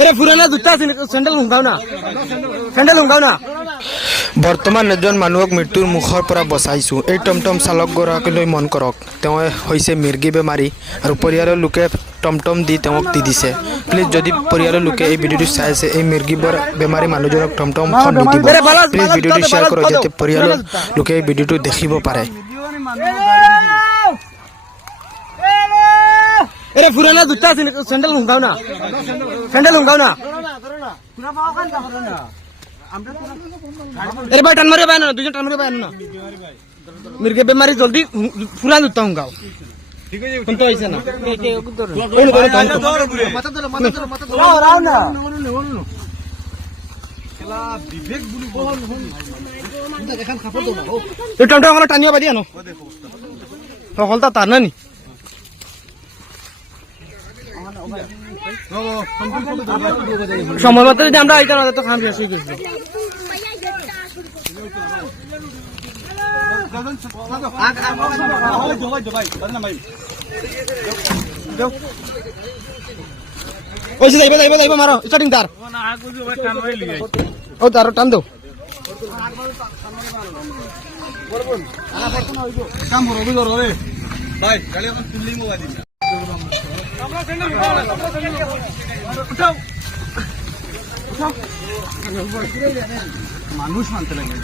এরে পুরানা জুতা স্যান্ডেল হুঙ্গাও না স্যান্ডেল হুঙ্গাও না বৰ্তমান এজন মানুহক মৃত্যুৰ মুখৰ পৰা বচাইছোঁ। এই টমটম চালকগৰাকীলৈ মন কৰক। তেওঁ হৈছে মিৰ্গী বেমাৰী আৰু পৰিয়ালৰ লোকে টমটম দি তেওঁক দি দিছে। প্লিজ যদি পৰিয়ালৰ লোকে এই ভিডিঅ'টো চাই আছে, এই মিৰ্গী বেমাৰী মানুহজনক টমটমখন নিদিব। প্লিজ ভিডিঅ'টো শ্বেয়াৰ কৰক যাতে পৰিয়ালৰ লোকে এই ভিডিঅ'টো দেখিব পাৰে। এরে পুরানা জুতা স্যান্ডেল হুঙ্গাও না স্যান্ডেল হুঙ্গাও না এরে ভাই টান মারে ভাই না দুজন টান মারে ভাই না মির্গে বেমারি জলদি পুরানা জুতা হুঙ্গাও ঠিক আছে কোন তো হইছে না কোন মাথা ধরে রাও না খেলা বিবেক বুলি বল এখন খাপড় দাও তো টমটম আমরা টানিও বাদি আনো সকলটা তার না নি সময় মতো যদি আমরা আইতাম তো খান শেষ হয়ে গেছে ওইসে যাইবা মারো স্টার্টিং তার ও তার টান দাও কাম করো ভাই গাড়ি এখন তুললেই মোবাইল দিন মানুষ মানতে লাগে